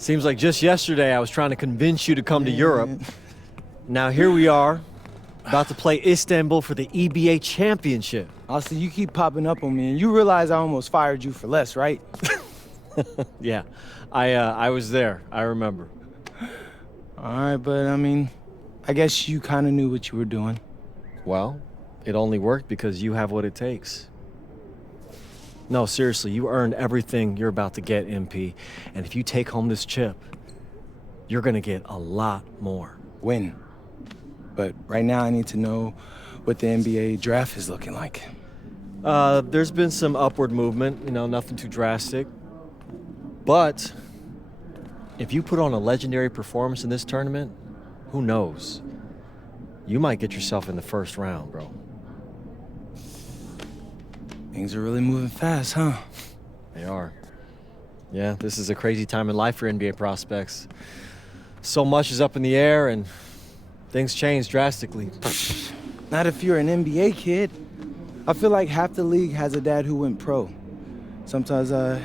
Seems like just yesterday I was trying to convince you to come to Europe. Now here we are, about to play Istanbul for the EBA Championship. Austin, you keep popping up on me, and you realize I almost fired you for less, right? Yeah, I was there. I remember. All right, but I mean, I guess you kind of knew what you were doing. Well, it only worked because you have what it takes. No, seriously, you earned everything you're about to get, MP. And if you take home this chip, you're gonna get a lot more. Win. But right now I need to know what the NBA draft is looking like. There's been some upward movement, nothing too drastic. But if you put on a legendary performance in this tournament, who knows? You might get yourself in the first round, bro. Things are really moving fast, huh? They are. Yeah, this is a crazy time in life for NBA prospects. So much is up in the air and things change drastically. Not if you're an NBA kid. I feel like half the league has a dad who went pro. Sometimes I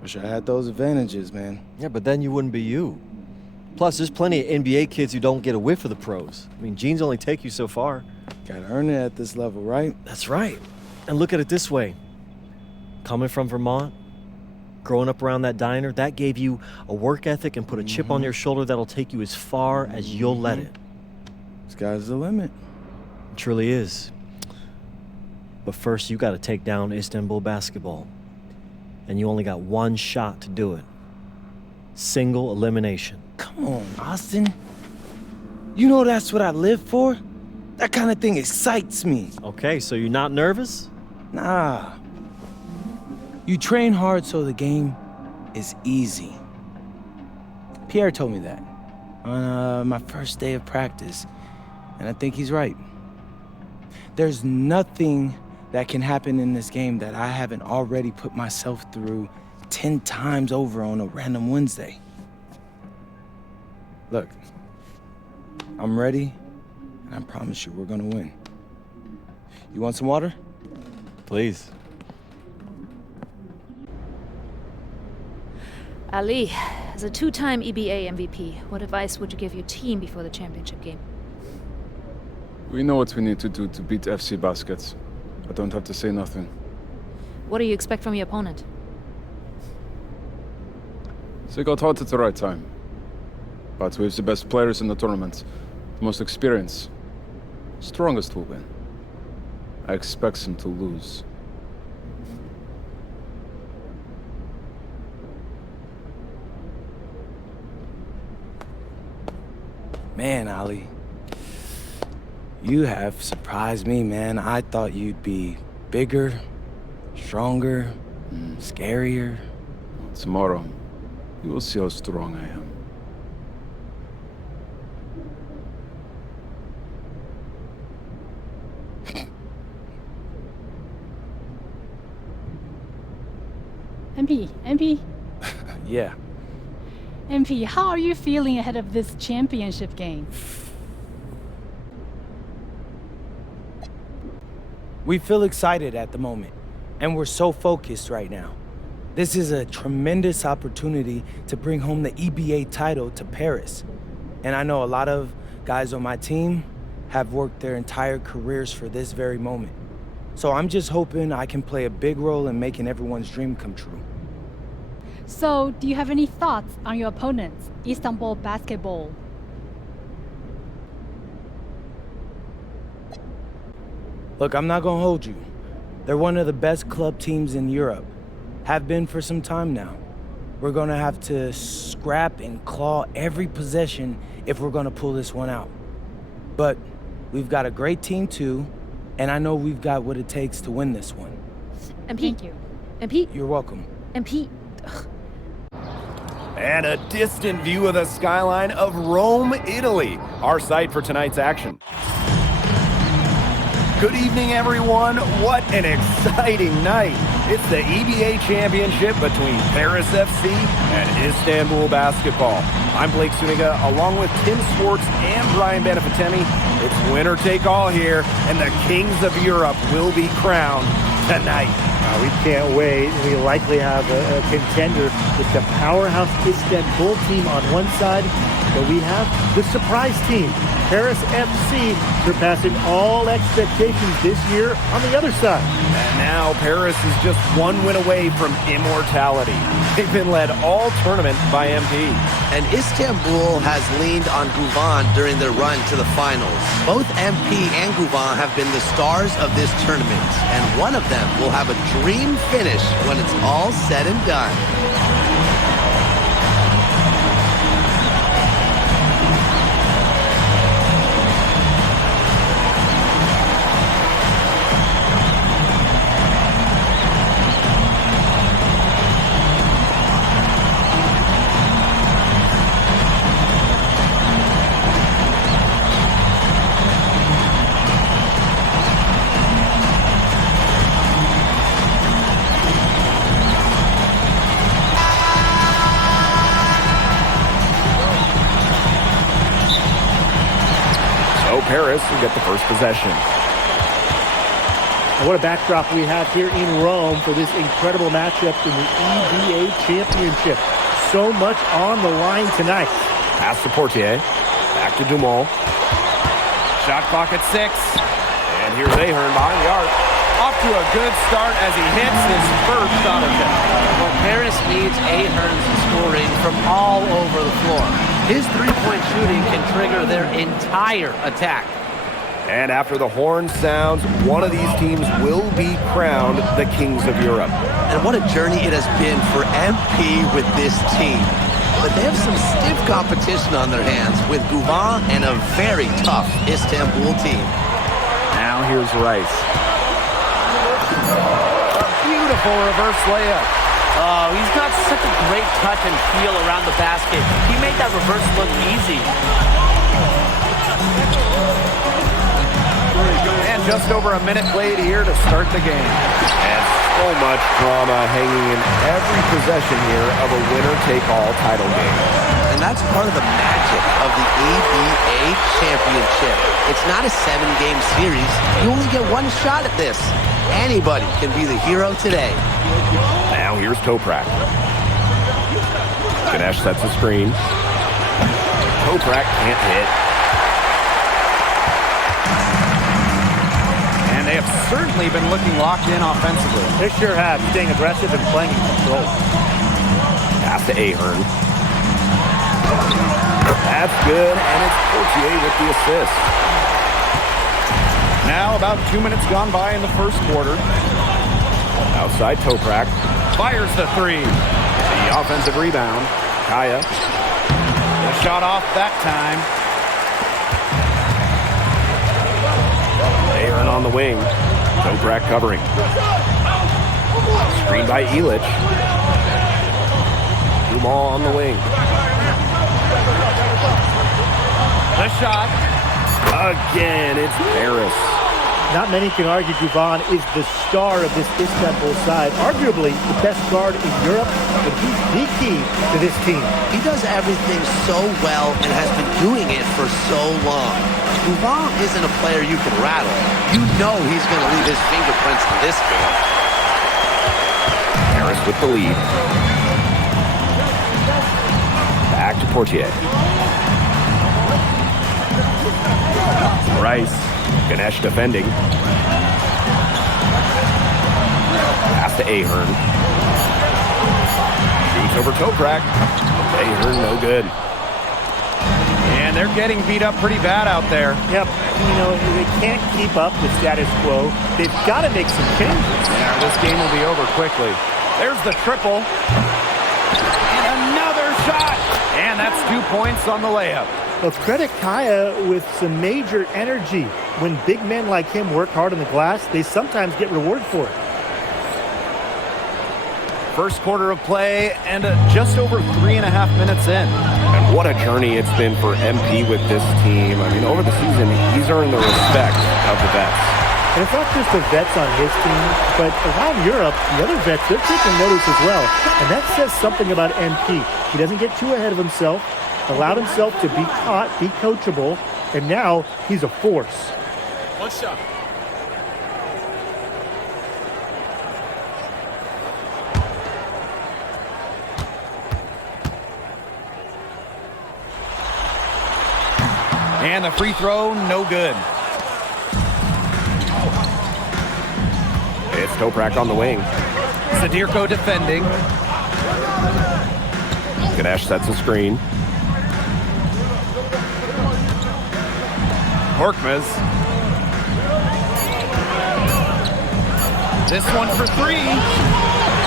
wish I had those advantages, man. Yeah, but then you wouldn't be you. Plus, there's plenty of NBA kids who don't get a whiff of the pros. I mean, genes only take you so far. Gotta earn it at this level, right? That's right. And look at it this way. Coming from Vermont, growing up around that diner, that gave you a work ethic and put a chip on your shoulder that'll take you as far as you'll let it. Sky's the limit. It truly is. But first, you got to take down Istanbul Basketbol. And you only got one shot to do it. Single elimination. Come on, Austin. You know that's what I live for? That kind of thing excites me. Okay, so you're not nervous? Nah. You train hard so the game is easy. Pierre told me that on my first day of practice, and I think he's right. There's nothing that can happen in this game that I haven't already put myself through 10 times over on a random Wednesday. Look, I'm ready, and I promise you we're gonna win. You want some water? Please. Ali, as a two-time EBA MVP, what advice would you give your team before the championship game? We know what we need to do to beat FC Baskets. I don't have to say nothing. What do you expect from your opponent? They got hot at the right time. But we have the best players in the tournament, the most experience, strongest will win. I expect them to lose. Man, Ali, you have surprised me, man. I thought you'd be bigger, stronger, scarier. Tomorrow, you will see how strong I am. MP, Yeah. MP, how are you feeling ahead of this championship game? We feel excited at the moment, and we're so focused right now. This is a tremendous opportunity to bring home the EBA title to Paris. And I know a lot of guys on my team have worked their entire careers for this very moment. So I'm just hoping I can play a big role in making everyone's dream come true. So, do you have any thoughts on your opponents, Istanbul Basketbol? Look, I'm not gonna hold you. They're one of the best club teams in Europe. Have been for some time now. We're gonna have to scrap and claw every possession if we're gonna pull this one out. But we've got a great team too, and I know we've got what it takes to win this one. MP? Thank you. MP? You're welcome. MP? And a distant view of the skyline of Rome, Italy, our site for tonight's action. Good evening, everyone. What an exciting night. It's the EBA Championship between Paris FC and Istanbul Basketbol. I'm Blake Suniga, along with Tim Swartz and Brian Benefitemi. It's winner take all here, and the kings of Europe will be crowned tonight. We can't wait. We likely have a contender with the powerhouse Istanbul team on one side, but we have the surprise team, Paris FC, surpassing all expectations this year on the other side. And now Paris is just one win away from immortality. They've been led all tournament by MP. And Istanbul has leaned on Guvan during their run to the finals. Both MP and Guvan have been the stars of this tournament, and one of them will have a dream finish when it's all said and done. Paris will get the first possession. And what a backdrop we have here in Rome for this incredible matchup in the EBA Championship. So much on the line tonight. Pass to Portier. Back to Dumont. Shot clock at 6. And here's Ahern behind the arc. Off to a good start as he hits his first shot attempt. Well, Paris needs Ahern's scoring from all over the floor. His three-point shooting can trigger their entire attack. And after the horn sounds, one of these teams will be crowned the Kings of Europe. And what a journey it has been for MP with this team. But they have some stiff competition on their hands with Guvan and a very tough Istanbul team. Now here's Rice. A beautiful reverse layup. Oh, he's got such a great touch and feel around the basket. He made that reverse look easy. And just over a minute played here to start the game. And so much drama hanging in every possession here of a winner-take-all title game. And that's part of the magic of the EBA Championship. It's not a 7-game series. You only get one shot at this. Anybody can be the hero today. Now here's Toprak. Ganesh sets a screen. Toprak can't hit. And they have certainly been looking locked in offensively. They sure have, staying aggressive and playing in control. Pass to Ahern. That's good, and it's Portier with the assist. Now about 2 minutes gone by in the first quarter. Outside Toprak. Fires the three. The offensive rebound. Kaya. The shot off that time. Ahern on the wing. Toprak covering. Screen by Illich. Dumont on the wing. The shot. Again, it's Paris. Not many can argue Guvan is the star of this Istanbul side. Arguably the best guard in Europe, but he's the key to this team. He does everything so well and has been doing it for so long. Guvan isn't a player you can rattle. You know he's going to leave his fingerprints in this game. Paris with the lead. Back to Portier. Rice. Ganesh defending. Pass to Ahern. Shoots over Toprak. Ahern no good. And they're getting beat up pretty bad out there. Yep. You know, they can't keep up the status quo. They've got to make some changes. Yeah, this game will be over quickly. There's the triple. And another shot. And that's 2 points on the layup. Well, credit Kaya with some major energy. When big men like him work hard on the glass, they sometimes get rewarded for it. First quarter of play and just over 3.5 minutes in. And what a journey it's been for MP with this team. I mean, over the season, he's earned the respect of the vets. And it's not just the vets on his team, but around Europe, the other vets, they're taking notice as well. And that says something about MP. He doesn't get too ahead of himself, allowed himself to be taught, be coachable, and now he's a force. One shot. And the free throw, no good. It's Toprak on the wing. Sadirko defending. Ganesh sets a screen. Korkmaz. This one for three.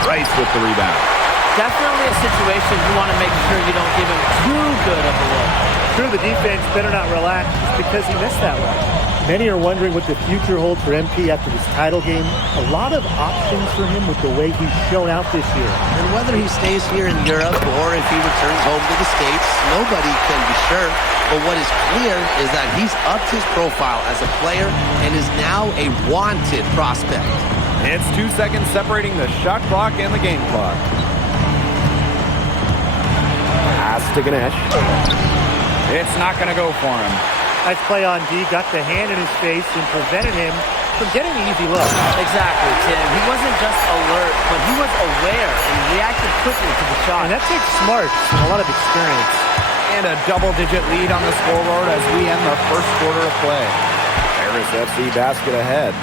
Rice with the rebound. Definitely a situation you want to make sure you don't give him too good of a look. Sure, the defense better not relax because he missed that one. Many are wondering what the future holds for MP after this title game. A lot of options for him with the way he's shown out this year. And whether he stays here in Europe or if he returns home to the States, nobody can be sure. But what is clear is that he's upped his profile as a player and is now a wanted prospect. It's 2 seconds separating the shot clock and the game clock. Pass to Ganesh. It's not going to go for him. Nice play on D, got the hand in his face and prevented him from getting the easy look. Exactly, Tim. He wasn't just alert, but he was aware and reacted quickly to the shot. And that takes smarts and a lot of experience. And a double-digit lead on the scoreboard as we end the first quarter of play. Paris FC basket ahead.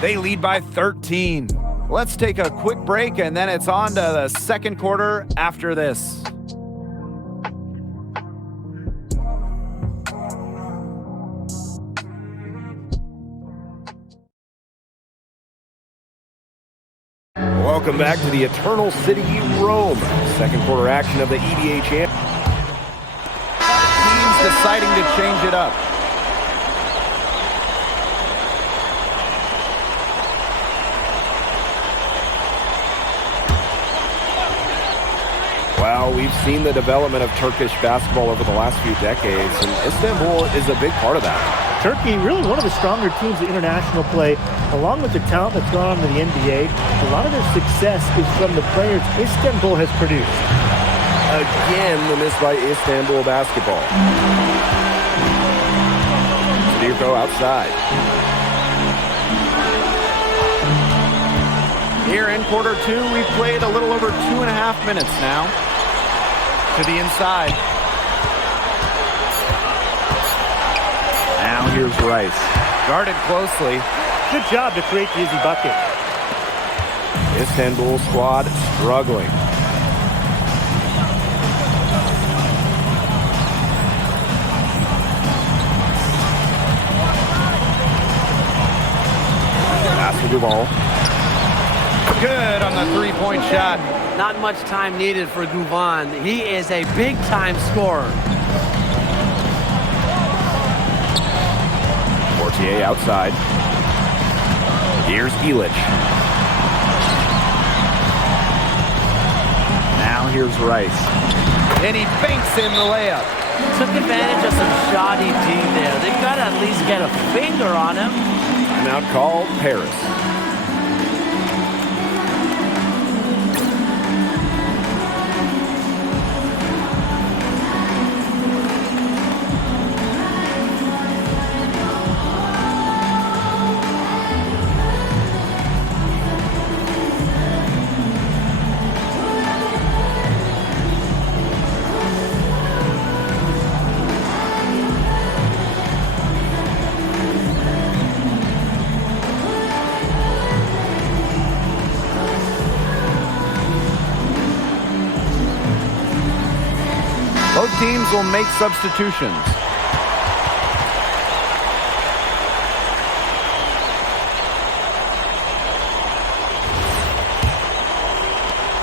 They lead by 13. Let's take a quick break, and then it's on to the second quarter after this. Welcome back to the Eternal City, Rome. Second quarter action of the EBA Championship. Teams deciding to change it up. Well, we've seen the development of Turkish basketball over the last few decades, and Istanbul is a big part of that. Turkey, really one of the stronger teams in international play, along with the talent that's gone on to the NBA. A lot of their success is from the players Istanbul has produced. Again, the miss by Istanbul Basketbol. Sadirko outside. Here in quarter two, we've played a little over 2.5 minutes now. To the inside. Now here's Rice. Guarded closely. Good job to create the easy bucket. Istanbul squad struggling. Pass to Duval. Good on the three-point shot. Not much time needed for Guvan. He is a big-time scorer. Portier outside. Here's Elic. Now here's Rice. And he banks in the layup. Took advantage of some shoddy D there. They got to at least get a finger on him. Now called Paris. Both teams will make substitutions.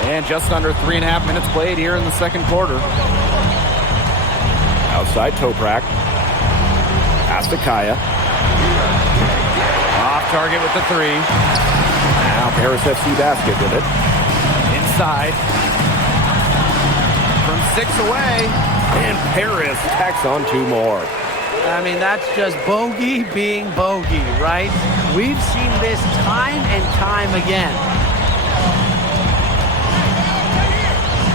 And just under 3.5 minutes played here in the second quarter. Outside Toprak. Pass to Kaya. Off target with the three. Now Paris FC basket with it. Inside. From 6 away. And Paris tacks on 2 more. I mean, that's just bogey being bogey, right? We've seen this time and time again.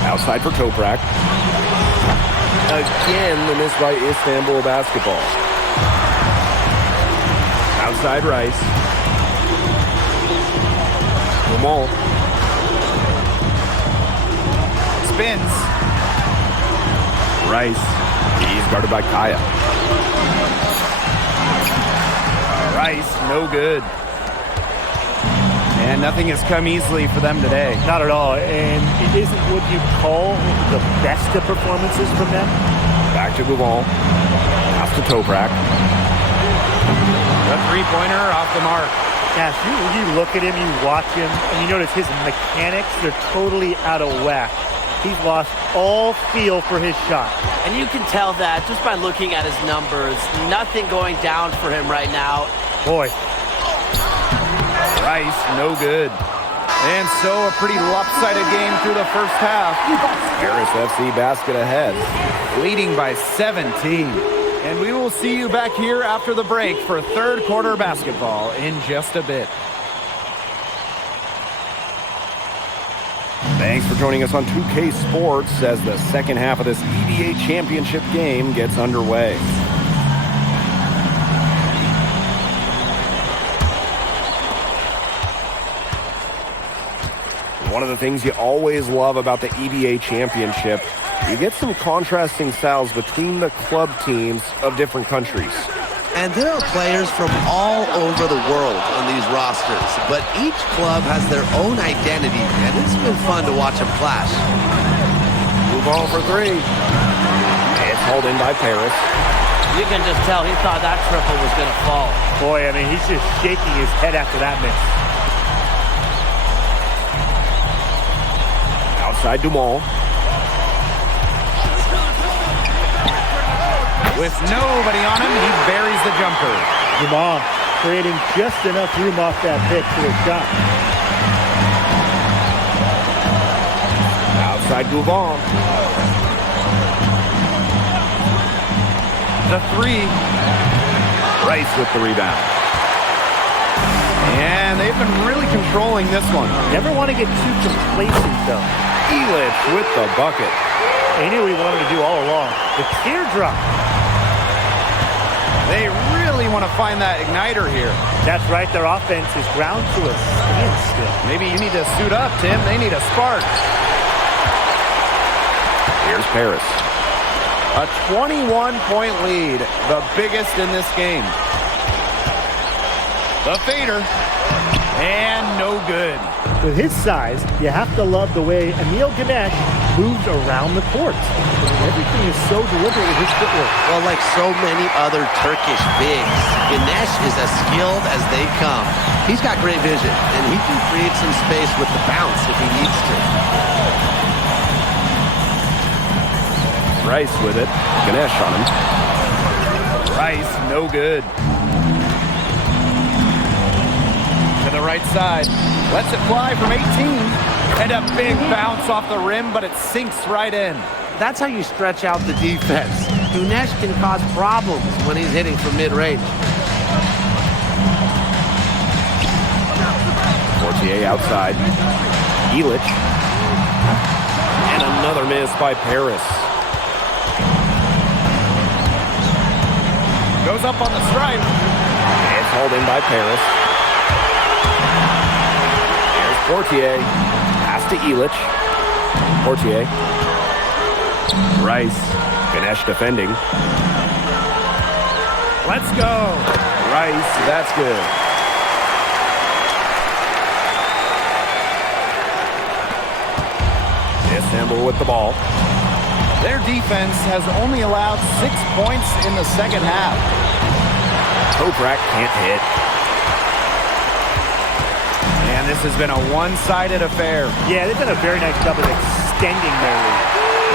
Outside for Toprak. Again, the miss by Istanbul Basketbol. Outside Rice. Lamont. Spins. Rice. He's guarded by Kaya. Rice, no good. And nothing has come easily for them today. Not at all. And it isn't what you call the best of performances from them. Back to Gouval. Pass to Toprak. The three-pointer off the mark. Gosh, you look at him, you watch him, and you notice his mechanics, they're totally out of whack. He's lost all feel for his shot. And you can tell that just by looking at his numbers. Nothing going down for him right now. Boy. Rice, no good. And so a pretty lopsided game through the first half. Paris FC basket ahead, leading by 17. And we will see you back here after the break for third quarter basketball in just a bit. Thanks for joining us on 2K Sports as the second half of this EBA Championship game gets underway. One of the things you always love about the EBA Championship, you get some contrasting styles between the club teams of different countries. And there are players from all over the world on these rosters, but each club has their own identity, and it's been fun to watch them clash. Move on for three. It's hauled in by Paris. You can just tell he thought that triple was going to fall. Boy, I mean, he's just shaking his head after that miss. Outside Dumont. With nobody on him, he buries the jumper. Dumont creating just enough room off that pitch for his shot. Outside Gouvon. The three. Rice with the rebound. And they've been really controlling this one. Never want to get too complacent, though. Elich with the bucket. They knew what he wanted to do all along. The teardrop. They really want to find that igniter here. That's right. Their offense is ground to a standstill. Maybe you need to suit up, Tim. They need a spark. Here's Paris. A 21-point lead, the biggest in this game. The fader. And no good. With his size, you have to love the way Emil Ganesh moves around the court. Everything is so deliberate with his footwork. Well, like so many other Turkish bigs, Ganesh is as skilled as they come. He's got great vision, and he can create some space with the bounce if he needs to. Rice with it. Ganesh on him. Rice, no good. To the right side. Lets it fly from 18. And a big bounce off the rim, but it sinks right in. That's how you stretch out the defense. Ganesh can cause problems when he's hitting from mid-range. Fortier outside. Elich. And another miss by Paris. Goes up on the stripe. It's hauled in by Paris. Here's Fortier. Pass to Elich. Fortier. Rice. Ganesh defending. Let's go. Rice, that's good. Istanbul with the ball. Their defense has only allowed 6 points in the second half. Toprak can't hit. And this has been a one-sided affair. Yeah, they've done a very nice job of extending their lead.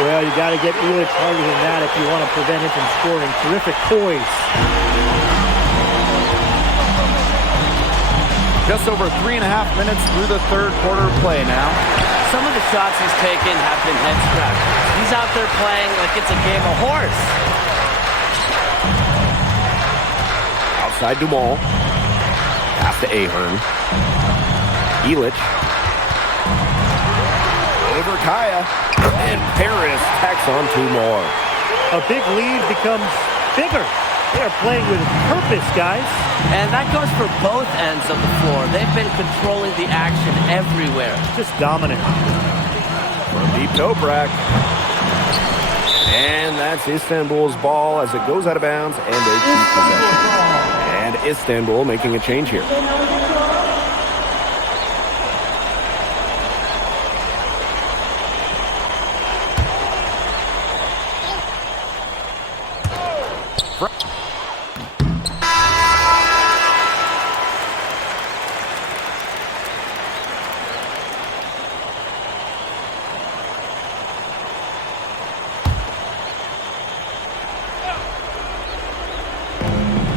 Well, you got to get Elich harder than that if you want to prevent him from scoring. Terrific poise. Just over 3.5 minutes through the third quarter play now. Some of the shots he's taken have been head scratchers. He's out there playing like it's a game of horse. Outside Dumont. Pass to Ahern. Elich. Over Kaya. And Paris tacks on 2 more. A big lead becomes bigger. They are playing with purpose, guys. And that goes for both ends of the floor. They've been controlling the action everywhere. Just dominant. From deep Toprak. And that's Istanbul's ball as it goes out of bounds and they keep possession. And Istanbul making a change here.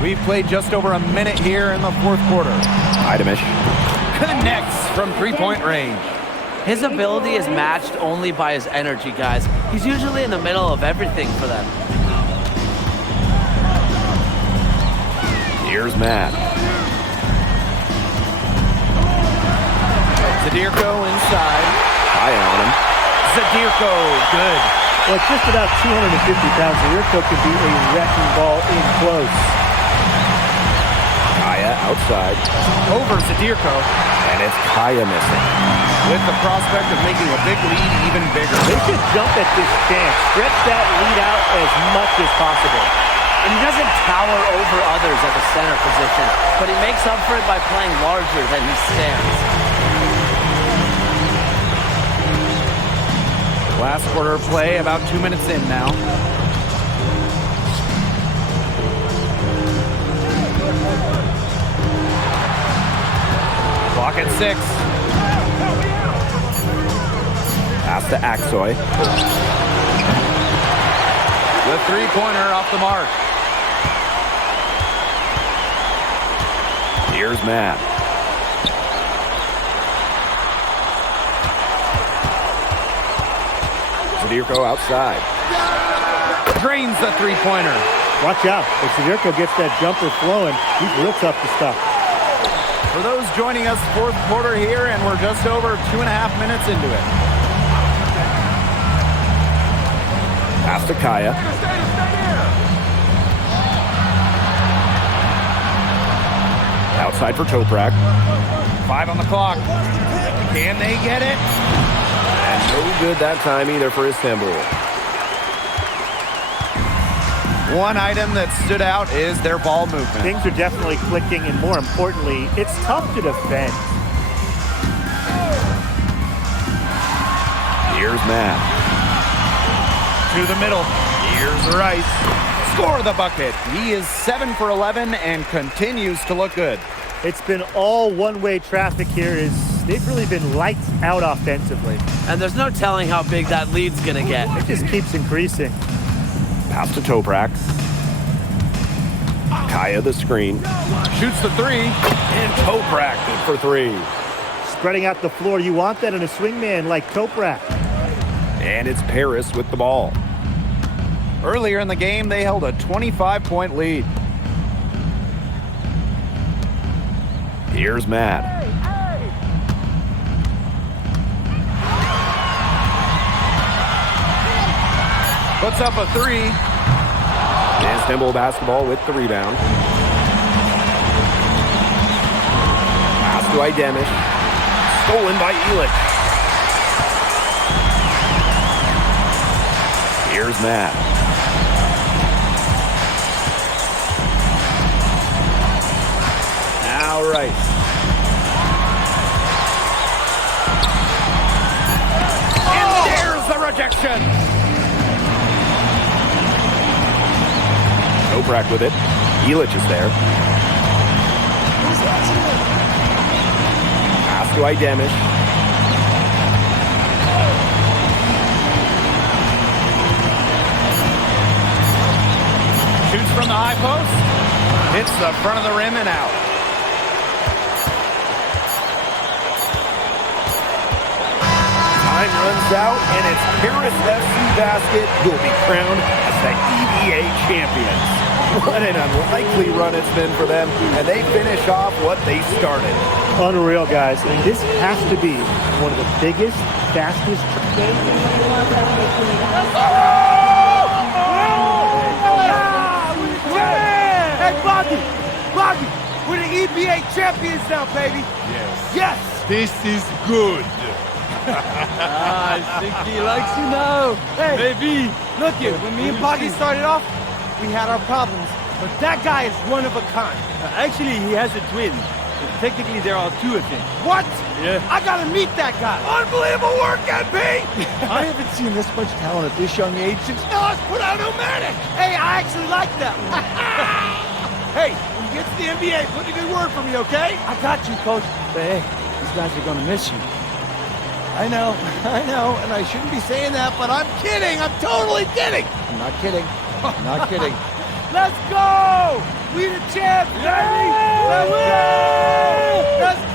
We've played just over a minute here in the fourth quarter. Idamish Connects from three-point range. His ability is matched only by his energy, guys. He's usually in the middle of everything for them. Here's Matt. Zadirko inside. High on him. Zadirko, good. Well, at just about 250 pounds, Zadirko can be a wrecking ball in close. Kaya outside. Over Zadirko. And it's Kaya missing. With the prospect of making a big lead even bigger. They should jump at this chance. Stretch that lead out as much as possible. And he doesn't tower over others at the center position, but he makes up for it by playing larger than he stands. Last quarter of play, about 2 minutes in now. Clock at 6. Pass to Aksoy. The three-pointer off the mark. Here's Matt. Zadirko outside. Drains the three-pointer. Watch out. If Zadirko gets that jumper flowing, he's real tough to stop. For those joining us, fourth quarter here, and we're just over 2.5 minutes into it. Pass to Kaya. Outside for Toprak. 5 on the clock. Can they get it? And no good that time either for Istanbul. One item that stood out is their ball movement. Things are definitely clicking, and more importantly, it's tough to defend. Here's Matt. To the middle. Here's Rice. Score the bucket. He is 7 for 11 and continues to look good. It's been all one-way traffic here. They've really been lights out offensively. And there's no telling how big that lead's gonna get. It just keeps increasing. Pass to Toprak. Kaya the screen. Shoots the three. And Toprak good for 3. Spreading out the floor. You want that in a swingman like Toprak. And it's Paris with the ball. Earlier in the game, they held a 25-point lead. Here's Matt. Puts up a 3. Istanbul Basketbol with the rebound. Pass to Idamish. Stolen by Elic. Here's Matt. Now Rice. And there's the rejection. Toprak with it. Elic is there. Pass to Idamish. Shoots from the high post. Hits the front of the rim and out. Time runs out, and it's Paris FC Basket who will be crowned as the EBA champions. What an unlikely run it's been for them, and they finish off what they started. Unreal, guys. I mean, this has to be one of the biggest, fastest. Hey, Bobby, we're the EBA champions now, baby. Yes. Yes. This is good. I think he likes you now. Hey, maybe. Look it, when me and Poggy started off, we had our problems. But that guy is one of a kind. Actually, he has a twin. But technically, there are two of him. What? Yeah. I gotta meet that guy. Unbelievable work, MP! I haven't seen this much talent at this young age since Nas put out Nomadic. Hey, I actually like that one. Hey, when you get to the NBA, put in a good word for me, okay? I got you, Coach. But hey, these guys are gonna miss you. I know, and I shouldn't be saying that, but I'm kidding. I'm totally kidding. I'm not kidding. I'm not kidding. Let's go! We the champ, baby! Let's go! Let's